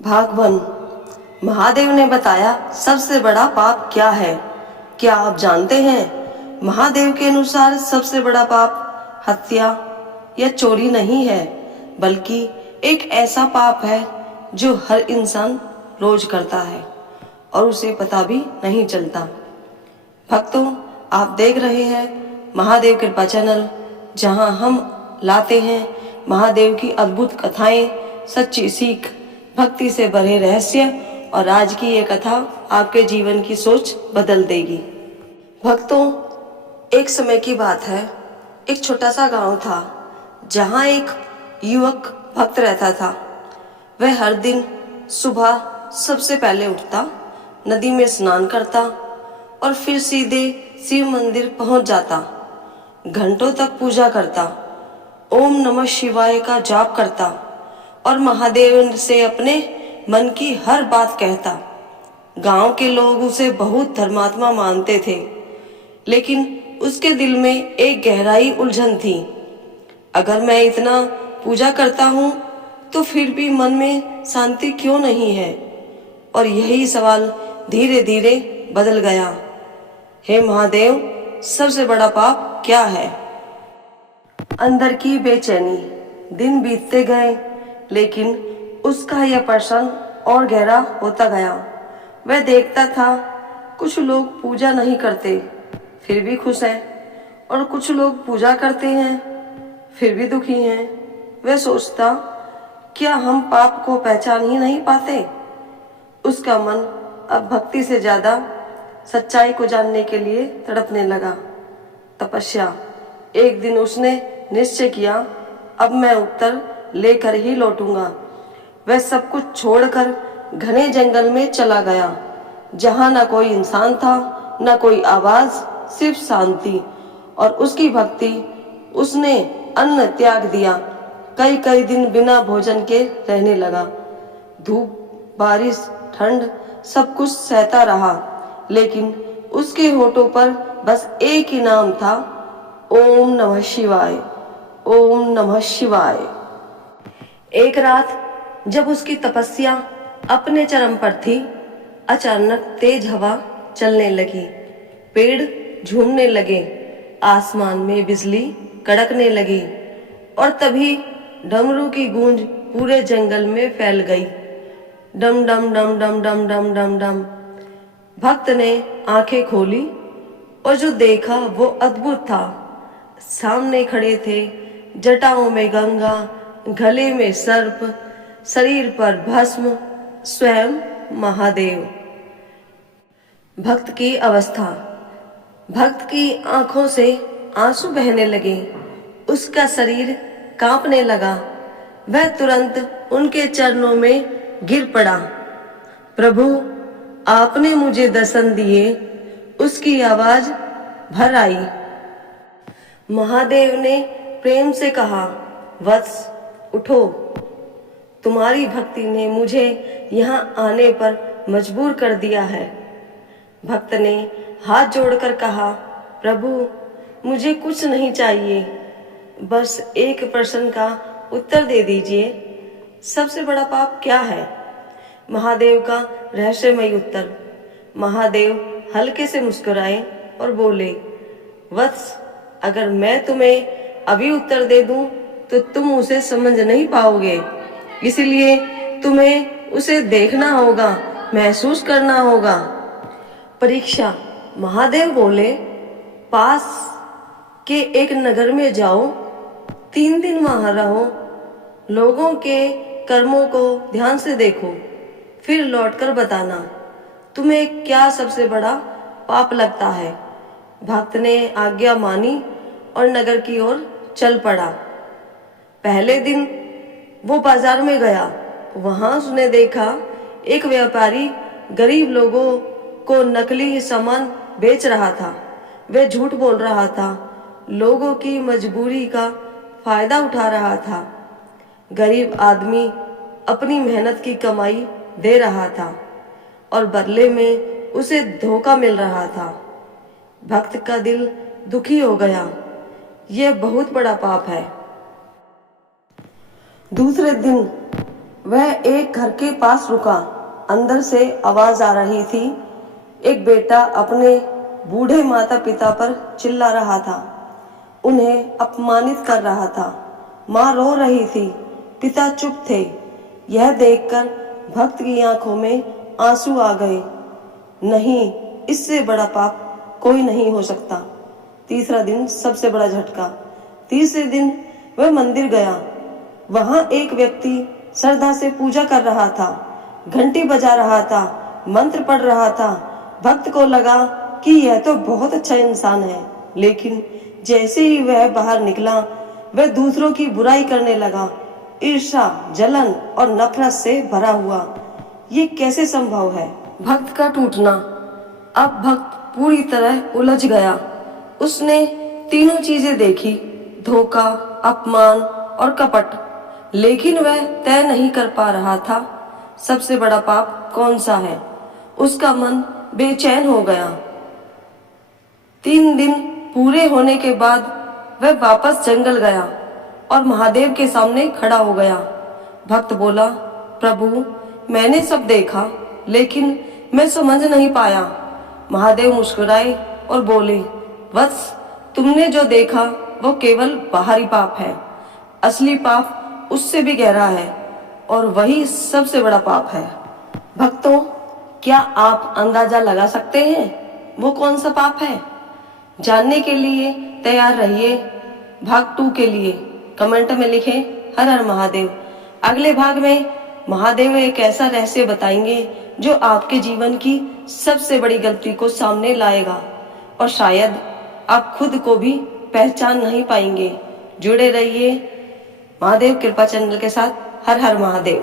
भाग 1। महादेव ने बताया सबसे बड़ा पाप क्या है। क्या आप जानते हैं? महादेव के अनुसार सबसे बड़ा पाप हत्या या चोरी नहीं है, बल्कि एक ऐसा पाप है जो हर इंसान रोज करता है और उसे पता भी नहीं चलता। भक्तों, आप देख रहे हैं महादेव कृपा चैनल, जहां हम लाते हैं महादेव की अद्भुत कथाएं, सच्ची सीख, भक्ति से भरे रहस्य, और आज की ये कथा आपके जीवन की सोच बदल देगी। भक्तों, एक समय की बात है। एक छोटा सा गांव था जहां एक युवक भक्त रहता था। वह हर दिन सुबह सबसे पहले उठता, नदी में स्नान करता और फिर सीधे शिव मंदिर पहुंच जाता। घंटों तक पूजा करता, ओम नमः शिवाय का जाप करता और महादेव से अपने मन की हर बात कहता। गांव के लोग उसे बहुत धर्मात्मा मानते थे, लेकिन उसके दिल में एक गहराई उलझन थी। अगर मैं इतना पूजा करता हूँ तो फिर भी मन में शांति क्यों नहीं है? और यही सवाल धीरे धीरे बदल गया। हे महादेव, सबसे बड़ा पाप क्या है? अंदर की बेचैनी। दिन बीतते गए, लेकिन उसका यह प्रश्न और गहरा होता गया। वह देखता था कुछ लोग पूजा नहीं करते फिर भी खुश हैं, और कुछ लोग पूजा करते हैं फिर भी दुखी हैं। वह सोचता, क्या हम पाप को पहचान ही नहीं पाते? उसका मन अब भक्ति से ज्यादा सच्चाई को जानने के लिए तड़पने लगा। तपस्या। एक दिन उसने निश्चय किया, अब मैं उत्तर लेकर ही लौटूंगा। वह सब कुछ छोड़कर घने जंगल में चला गया, जहां न कोई इंसान था, न कोई आवाज, सिर्फ शांति और उसकी भक्ति। उसने अन्न त्याग दिया, कई कई दिन बिना भोजन के रहने लगा। धूप, बारिश, ठंड सब कुछ सहता रहा, लेकिन उसके होठों पर बस एक ही नाम था, ओम नमः शिवाय, ओम नमः शिवाय। एक रात जब उसकी तपस्या अपने चरम पर थी, अचानक तेज हवा चलने लगी, पेड़ झूमने लगे, आसमान में बिजली कड़कने लगी और तभी डमरू की गूंज पूरे जंगल में फैल गई। डम डम डम डम डम डम डम डम। भक्त ने आंखें खोली और जो देखा वो अद्भुत था। सामने खड़े थे जटाओं में गंगा, गले में सर्प, शरीर पर भस्म, स्वयं महादेव। भक्त की अवस्था। भक्त की आंखों से आंसू बहने लगे, उसका शरीर कांपने लगा। वह तुरंत उनके चरणों में गिर पड़ा। प्रभु, आपने मुझे दर्शन दिए, उसकी आवाज भर आई। महादेव ने प्रेम से कहा, वत्स उठो, तुम्हारी भक्ति ने मुझे यहाँ आने पर मजबूर कर दिया है। भक्त ने हाथ जोड़कर कहा, प्रभु, मुझे कुछ नहीं चाहिए, बस एक प्रश्न का उत्तर दे दीजिए, सबसे बड़ा पाप क्या है? महादेव का रहस्यमय उत्तर। महादेव हल्के से मुस्कुराए और बोले, वत्स, अगर मैं तुम्हें अभी उत्तर दे दूं तो तुम उसे समझ नहीं पाओगे, इसलिए तुम्हें उसे देखना होगा, महसूस करना होगा। परीक्षा। महादेव बोले, पास के एक नगर में जाओ, 3 दिन वहां रहो, लोगों के कर्मों को ध्यान से देखो, फिर लौटकर बताना तुम्हें क्या सबसे बड़ा पाप लगता है। भक्त ने आज्ञा मानी और नगर की ओर चल पड़ा। पहले दिन वो बाजार में गया। वहां उसने देखा एक व्यापारी गरीब लोगों को नकली सामान बेच रहा था। वह झूठ बोल रहा था, लोगों की मजबूरी का फायदा उठा रहा था। गरीब आदमी अपनी मेहनत की कमाई दे रहा था और बदले में उसे धोखा मिल रहा था। भक्त का दिल दुखी हो गया, यह बहुत बड़ा पाप है। दूसरे दिन वह एक घर के पास रुका। अंदर से आवाज आ रही थी। एक बेटा अपने बूढ़े माता पिता पर चिल्ला रहा था, उन्हें अपमानित कर रहा था। माँ रो रही थी, पिता चुप थे। यह देखकर भक्त की आंखों में आंसू आ गए। नहीं, इससे बड़ा पाप कोई नहीं हो सकता। तीसरा दिन सबसे बड़ा झटका। तीसरे दिन वह मंदिर गया। वहां एक व्यक्ति श्रद्धा से पूजा कर रहा था, घंटी बजा रहा था, मंत्र पढ़ रहा था। भक्त को लगा कि यह तो बहुत अच्छा इंसान है, लेकिन जैसे ही वह बाहर निकला, वह दूसरों की बुराई करने लगा, ईर्ष्या, जलन और नफरत से भरा हुआ। ये कैसे संभव है? भक्त का टूटना। अब भक्त पूरी तरह उलझ गया। उसने तीनों चीजें देखी, धोखा, अपमान और कपट, लेकिन वह तय नहीं कर पा रहा था सबसे बड़ा पाप कौन सा है। उसका मन बेचैन हो गया। 3 दिन पूरे होने के बाद वह वापस जंगल गया और महादेव के सामने खड़ा हो गया। भक्त बोला, प्रभु, मैंने सब देखा, लेकिन मैं समझ नहीं पाया। महादेव मुस्कुराए और बोले, वत्स, तुमने जो देखा वो केवल बाहरी पाप है। असली पाप उससे भी गहरा है और वही सबसे बड़ा पाप है। भक्तों, क्या आप अंदाजा लगा सकते हैं वो कौन सा पाप है? जानने के लिए तैयार रहिए। भाग 2 के लिए कमेंट में लिखें हर हर महादेव। अगले भाग में महादेव एक ऐसा रहस्य बताएंगे जो आपके जीवन की सबसे बड़ी गलती को सामने लाएगा और शायद आप खुद को भी पहचान नहीं पाएंगे। जुड़े रहिए महादेव कृपा चैनल के साथ। हर हर महादेव।